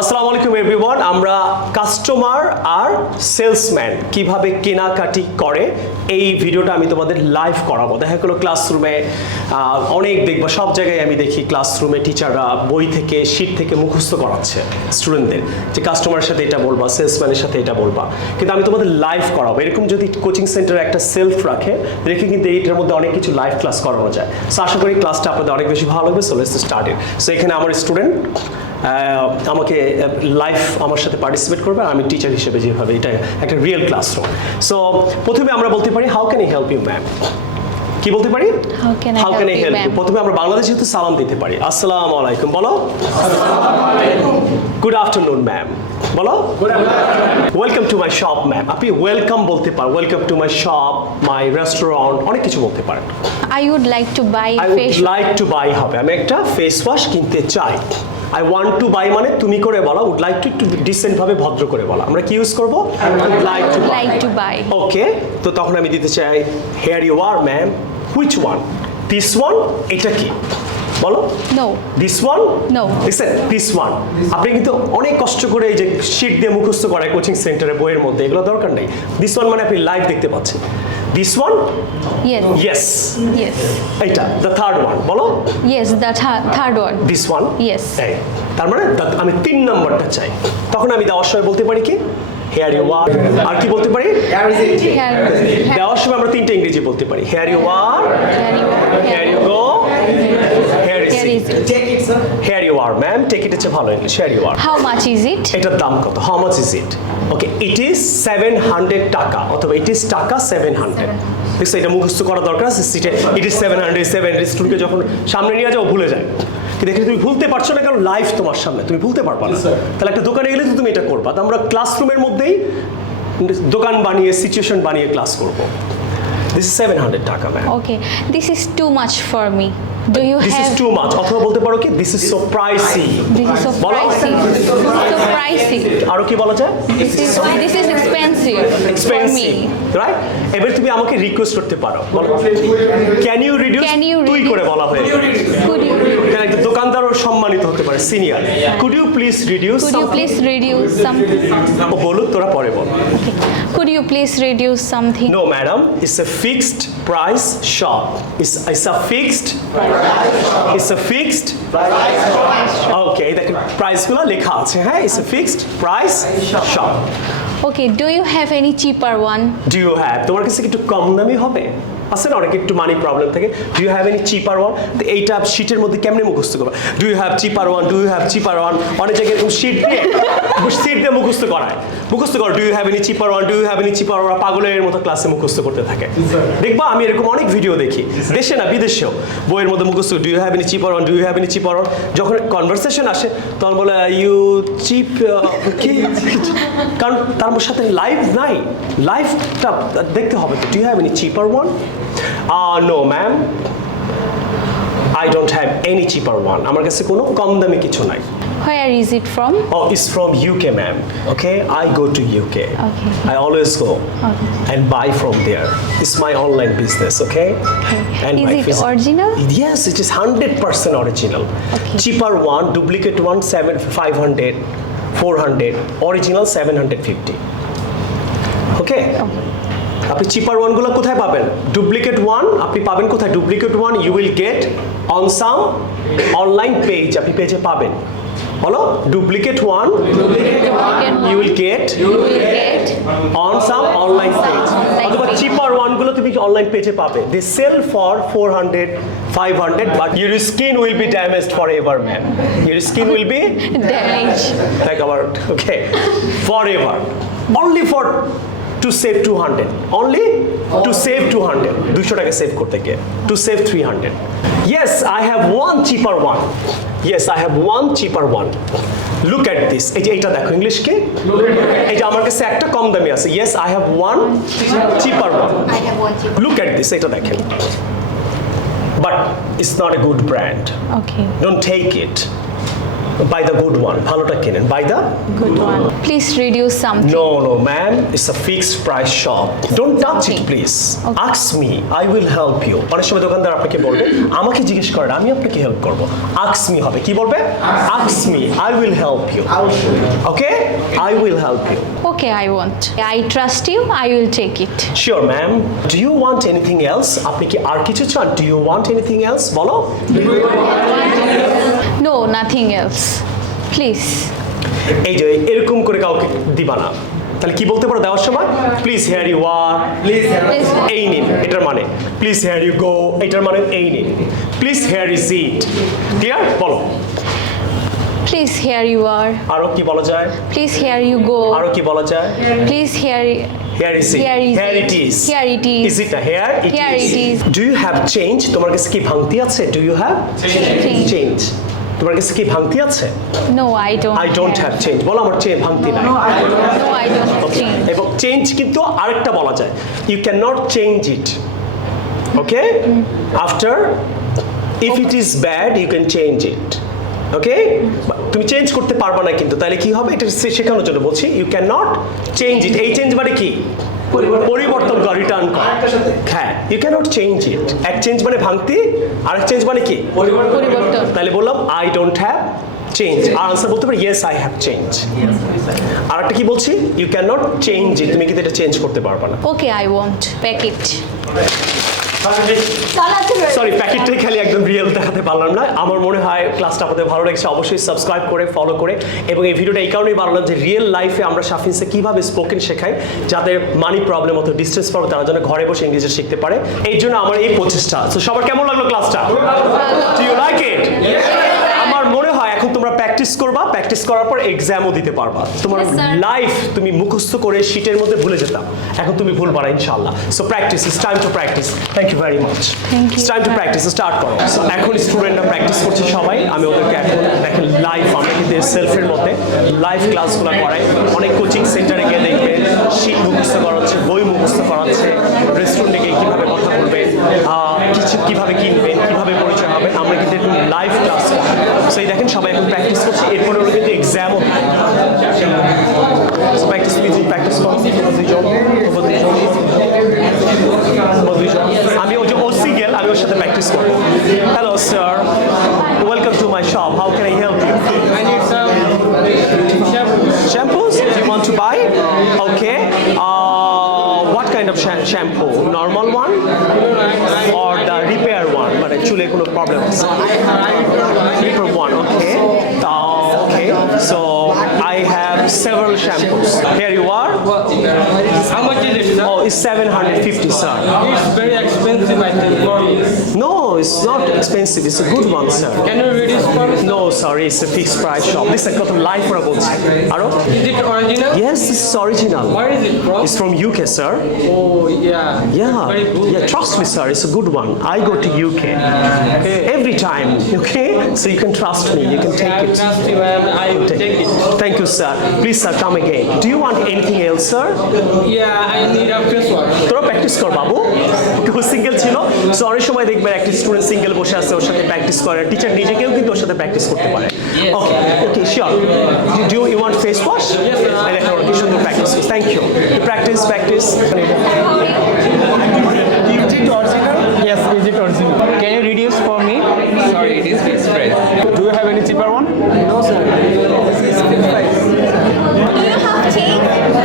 আসসালামু আলাইকুম এভরিওয়ান। আমরা কাস্টমার আর সেলসম্যান কিভাবে কেনাকাটি করে এই ভিডিওটা আমি তোমাদের লাইভ করাবো। দেখা গেলো ক্লাসরুমে অনেক দেখবো, সব জায়গায় আমি দেখি ক্লাসরুমে টিচাররা বই থেকে শিট থেকে মুখস্থ করাচ্ছে স্টুডেন্টদের যে কাস্টমারের সাথে এটা বলবা, সেলসম্যানের সাথে এটা বলবা, কিন্তু আমি তোমাদের লাইভ করাবো। এরকম যদি কোচিং সেন্টারে একটা সেলফ রাখে রেখে কিন্তু এইটার মধ্যে অনেক কিছু লাইভ ক্লাস করানো যায়। সো আশা করি ক্লাসটা আপনাদের অনেক বেশি ভালো লাগবে। So let's start it. So এখানে আমার স্টুডেন্ট আমাকে লাইভ আমার সাথে পার্টিসিপেট করবে, আমি টিচার হিসেবে যেভাবে, এটা একটা রিয়েল ক্লাসরুম। সো প্রথমে আমরা বলতে পারি how can I help you ma'am. কি বলতে পারি? How can I help you. প্রথমে আমরা বাংলাদেশে যেহেতু সালাম দিতে পারি, আসসালামু আলাইকুম বলো। গুড আফটারনুন ম্যাম বলো। Welcome to my shop ma'am. আপনি ওয়েলকাম বলতে পারেন, welcome to my shop, my restaurant, অনেক কিছু বলতে পারেন। I would like to buy I would like to buy হবে, আমি একটা ফেস ওয়াশ কিনতে চাই। I want to buy মানে তুমি করে বলা, would like to একটু ডিসেন্ট ভাবে ভদ্র করে বলা। আমরা কি ইউজ করব? would like to buy। ওকে, তো তখন আমি দিতে চাই here you are ma'am, which one? This one? এটা কি বলো? No. This one? No. Listen, this one. আপনি কিন্তু অনেক কষ্ট করে এই যে শীট দিয়ে মুখস্থ করায় কোচিং সেন্টারে বইয়ের মধ্যে, এগুলো দরকার নেই। This one মানে আপনি লাইভ দেখতে পাচ্ছেন। This one? Yes. Yes. Yes. এইটা the third one বলো। Yes, the third one. This one? Yes. এই তার মানে আমি 3 নম্বরটা চাই। তখন আমি দেওয়ার সময় বলতে পারি কি here you are, আর কি বলতে পারি? দেওয়ার সময় আমরা 3টা ইংরেজি বলতে পারি, here you are, here you go, here is it. Take it, sir. Here you are ma'am, take it হচ্ছে ভালো English, here you are. How much is it? এটার দাম কত? How much is it? Okay, it is 700 টাকা অথবা it is টাকা 700। দেখছো, এটা মুখস্থ করা দরকার আছে সিটে। it is 700 স্টুডেন্টকে যখন সামনে নিয়ে যাও ভুলে যায়, দেখে তুমি ভুলতে পারছো না কারণ লাইভ তোমার সামনে, তুমি ভুলতে পারবা না। তাহলে একটা দোকানে গেলে তো তুমি এটা করবা। তো আমরা ক্লাসরুমের মধ্যেই দোকান বানিয়ে সিচুয়েশন বানিয়ে ক্লাস করব। This is 700 টাকা ma'am. Okay, this is too much for me. Do you This have? is too much অথবা বলতে পারো কি this is so pricey। This is so pricey. So pricey. আরো কি বলা যায়? This is expensive for me. Right? এবার তুমি আমাকে রিকোয়েস্ট করতে পারো, বলো ক্যান ইউ রিডিউস, তুই করে বলা হয়। Could you? একটা দোকানদারও সম্মানিত হতে পারে, senior. Could you please reduce, Could you please reduce something? ও বলো, তোরা পরে বল। Okay. Could you please reduce something? No madam, it's a fixed price shop. It's a fixed okay, দেখেন প্রাইসগুলো লেখা আছে, হ্যাঁ, it's a fixed price shop. Okay, do you have any cheaper one? Do you have, তোমার কাছে কি একটু কম দামি হবে? আছে না অনেক একটু মানি প্রবলেম থাকে। Do you have any cheaper one? তো এইটা শিটের মধ্যে কেমনে মুখস্থ করবা? Do you have cheaper one, do you have cheaper one, অনেক জায়গায় এরকম শিট দিয়ে মুখস্থ করায়, মুখস্থ করো do you have any cheaper one, do you have any cheaper one, পাগলের মতো ক্লাসে মুখস্থ করতে থাকে। দেখবা আমি এরকম অনেক ভিডিও দেখি, দেশে না বিদেশেও, বইয়ের মধ্যে মুখস্থ do you have any cheaper one, do you have any cheaper one. যখন কনভারসেশন আসে তখন বলে ইউ চিপ কি, কারণ তার সাথে লাইভ নাই, লাইভটা দেখতে হবে তো। Do you have any cheaper one? No ma'am, I don't have any cheaper one. আমার কাছে কোনো কম দামি কিছু নাই। Where is it from? Oh, it's from UK ma'am. Okay, I go to UK. Okay. I always go Okay. and buy from there. It's my online business, okay? And Is my it original? Yes, it is 100% original. Okay. Cheaper one, duplicate one 500, 400, original 750. Okay? আপনি চিপার ওয়ানগুলো কোথায় পাবেন? Duplicate one আপনি পাবেন কোথায়? Duplicate one you will get on some online page, আপনি পেজে পাবেন। বলো duplicate one you will get on some online page, অথবা চিপার ওয়ানগুলো তুমি অনলাইন পেজে পাবে। They sell for 400, 500, but your skin will be damaged forever ma'am. Your skin will be Damage. Like hour, okay, forever, only for to save 200, only to save 200, 200 টাকা save করতে গিয়ে, to save 300. Yes, I have one cheaper one. Yes, I have one cheaper one. Look at this. এই যে এটা দেখো English কি? এই যে আমার কাছে একটা কম দামি আছে। Yes, I have one cheaper one. I have one cheaper. Look at this. এটা দেখেন। But it's not a good brand. Okay. Don't take it. Buy the good one. ভালোটা কিনেন। Buy the Good one. Please reduce something. No, ma'am. It's a fixed price shop. Don't touch it, Okay. please. Okay. Ask me. I will help you. অনেক সময় দোকানদার আপনাকে বলবে, আমাকে জিজ্ঞেস করেন, আমি আপনাকে হেল্প করব। Ask me হবে। কি বলবে? Ask me. I will help you. Okay? I will help you. Okay, I want. I trust you. I will take it. Sure, ma'am. Do you want anything else? আপনি কি আর কিছু চান? Do you want anything else? বলো। No, nothing else. Please. এই যে এরকম করে কাউকে দিবা না। তাহলে কি বলতে পারো দেওয়ার সময়? Please here you are, Please. এই নিন এটার মানে। প্লিজ হেয়ার ইউ গো এটার মানে এই নিন। Please hair is it. Clear? বলো। Please, here you are. আরো কি বলা যায়? Please, here you go. আরো কি বলা যায়? Please, here. Here is it. Here is Here it. it is. Here it is. Is it a here? Here it is. Do you have change? তোমার কাছে কি ভাঙতি আছে? Do you have Change. change? তোমার কাছে কি ভাঙতি আছে? No, I don't. I don't have change. বলো আমার ভাঙতি নাই। No, I don't have change. এবং চেঞ্জ কিন্তু আরেকটা বলা যায়। You cannot change it. Okay? After, if it is bad, you can change it. ওকে, তুমি চেঞ্জ করতে পারবা না কিন্তু তাহলে কি হবে এটা শেখানোর জন্য বলছি you can not change it. এই চেঞ্জ মানে কি? পরিবর্তন করা, রিটার্ন করা। হ্যাঁ, you can not change it. এক চেঞ্জ মানে ভাঙতি, আর এক চেঞ্জ মানে কি? পরিবর্তন। তাহলে বললাম আই ডোন্ট হ্যাভ চেঞ্জ, আর আনসার বলতে পারি ইয়েস আই হ্যাভ চেঞ্জ। আর একটা কি বলছি? You can not change it, তুমি কিন্তু এটা চেঞ্জ করতে পারবা না। Okay, I want. Pack it. Sorry, প্যাকেটটাই খালি একদম রিয়েল দেখাতে পারলাম না। আমার মনে হয় ক্লাসটা আপনাদের ভালো লেগেছে। অবশ্যই সাবস্ক্রাইব করে ফলো করে, এবং এই ভিডিওটা এই কারণেই বানালাম যে রিয়েল লাইফে আমরা সাফিনসে কিভাবে স্পোকেন শেখাই, যাদের মানি প্রবলেম অথবা ডিস্টেন্স প্রবলেম তারা যেন ঘরে বসে ইংরেজি শিখতে পারে। এই জন্য আমার এই প্রচেষ্টা। তো সবার কেমন লাগলো ক্লাসটা? Do you like it? আমার মনে হয় এখন তোমরা প্র্যাকটিস করবা, প্র্যাকটিস করার পর এক্সামও দিতে পারবা। তোমার Yes, sir. লাইফ তুমি মুখস্থ করে শীটের মধ্যে ভুলে যেতাম, এখন তুমি ভুলবা না ইনশাআল্লাহ। So practice, it's time to practice. Thank you very much. Thank you. It's time to practice, start করো। So, এখন স্টুডেন্টরা প্র্যাকটিস করছে সবাই। আমি ওদেরকে এখন দেখেন লাইভ, আমরা কিন্তু সেলফের মধ্যে লাইভ ক্লাসগুলো করাই। অনেক কোচিং সেন্টারে গিয়ে দেখবে শীট মুখস্থ করাচ্ছে, বই মুখস্থ করাচ্ছে, রেস্টুরেন্টে গিয়ে কীভাবে কথা বলবেন, কিছু কীভাবে কিনবেন, কীভাবে পরিচয় হবে, আমরা কিন্তু এরকম লাইভ ক্লাস করি। সেই দেখেন সবাই এখন প্র্যাকটিস করছে, এরপরে ওরা কিন্তু এক্সামও প্র্যাকটিস প্র্যাকটিস করো। আমি ওই যে ও সিঙ্গেল, আমি ওর সাথে প্র্যাকটিস করবো। Hello sir, welcome to my shop, how can I help you? I need some Shampoos? Do you want to buy? Okay. What kind of shampoo? Normal one or the repair one? But actually, no problem. Repair one. Okay. Okay. So I have several shampoos. Here you are. How much is it, sir? Oh, it's 750, sir. It's very expensive, I think, for me. No, it's not expensive. It's a good one, sir. Can you reduce for me? No, sorry, it's a fixed price shop. This is a life for a boat. Aro? Is it original? Yes, this is original. Where is it from? It's from UK, sir. Oh, yeah. Yeah, Very good. yeah. Trust me, sir. It's a good one. I go to UK every time. Okay, so you can trust me. You can take I it. trust you and I will take it. Thank you, sir. Please, sir, come again. Do you want anything else, sir? Yeah, I need a face wash. তোরা practice কর বাবু। কেউ single ছিল, so অনেক সময় দেখবেন একটা student single বসে আছে, ওর সাথে প্র্যাকটিস করে। টিচার নিজেকেও কিন্তু ওর সাথে প্র্যাকটিস করতে পারে। Okay okay sure. Do you want face wash? এই দেখো কি সুন্দর practice. Thank you. Practice practice. Is it original? Yes, is it original? Can you reduce for me? Sorry, it is fixed price. Do you have any cheaper one? No, sir. This is fixed price.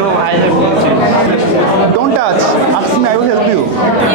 No, I have no change. Don't touch. Ask me, I will help you.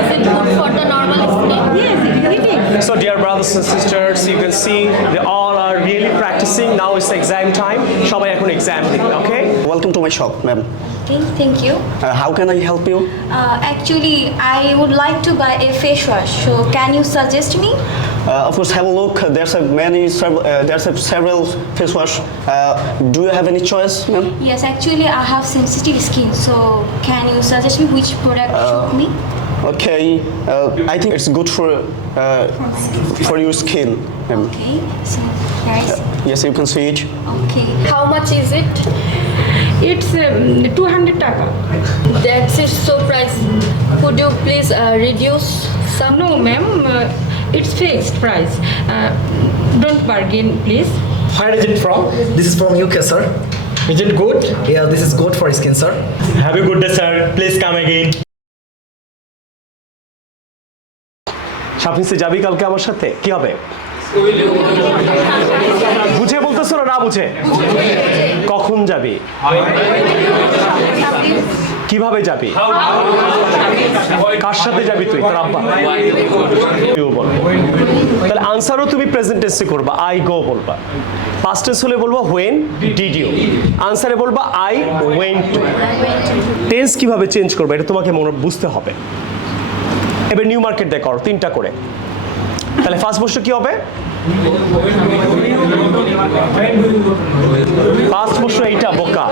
Is it good for the normal skin? Yes, it is. So dear brothers and sisters, you can see they all are really practicing. Now it's exam time. সবাই এখন exam দিবে, okay? Welcome to my shop, ma'am. Thank you. How can I help you? Actually, I would like to buy a face wash. So can you suggest me? Of course, have a look. There's several face wash. Do you have any choice, ma'am? Yes, actually, I have sensitive skin. So can you suggest me which product suit me? Okay, I think it's good for your skin, ma'am. Okay. So nice. Yes, you can see it. Okay. How much is it? It's 200 taka. That's it. So price. Could you please reduce some? No, ma'am, it's fixed price. Don't bargain, please. Where is it from? This is from UK, sir. Is it good? Yeah, this is good for skin, sir. Have a good day, sir. Please come again. শাফিসে যাবি কালকে আমার সাথে, কি হবে? বুঝে বলতেছো না বুঝে? কখন যাবি? কিভাবে যাবি? কার সাথে যাবি তুই? তোর আব্বা? তুইও বলবো। তাহলে আনসারও তুমি প্রেজেন্ট টেন্সে করবা, আই গো বলবা। পাস্ট টেন্স হলে বলবো হোয়েন ডিড ইউ, আনসারে বলবা আই ওয়েন্ট টু। টেন্স কিভাবে চেঞ্জ করবে এটা তোমাকে বুঝতে হবে। এবার নিউ মার্কেট দিয়ে করো 3টা করে। তাহলে ফার্স্ট প্রশ্ন কি হবে? ফার্স্ট প্রশ্ন এইটা বোকা।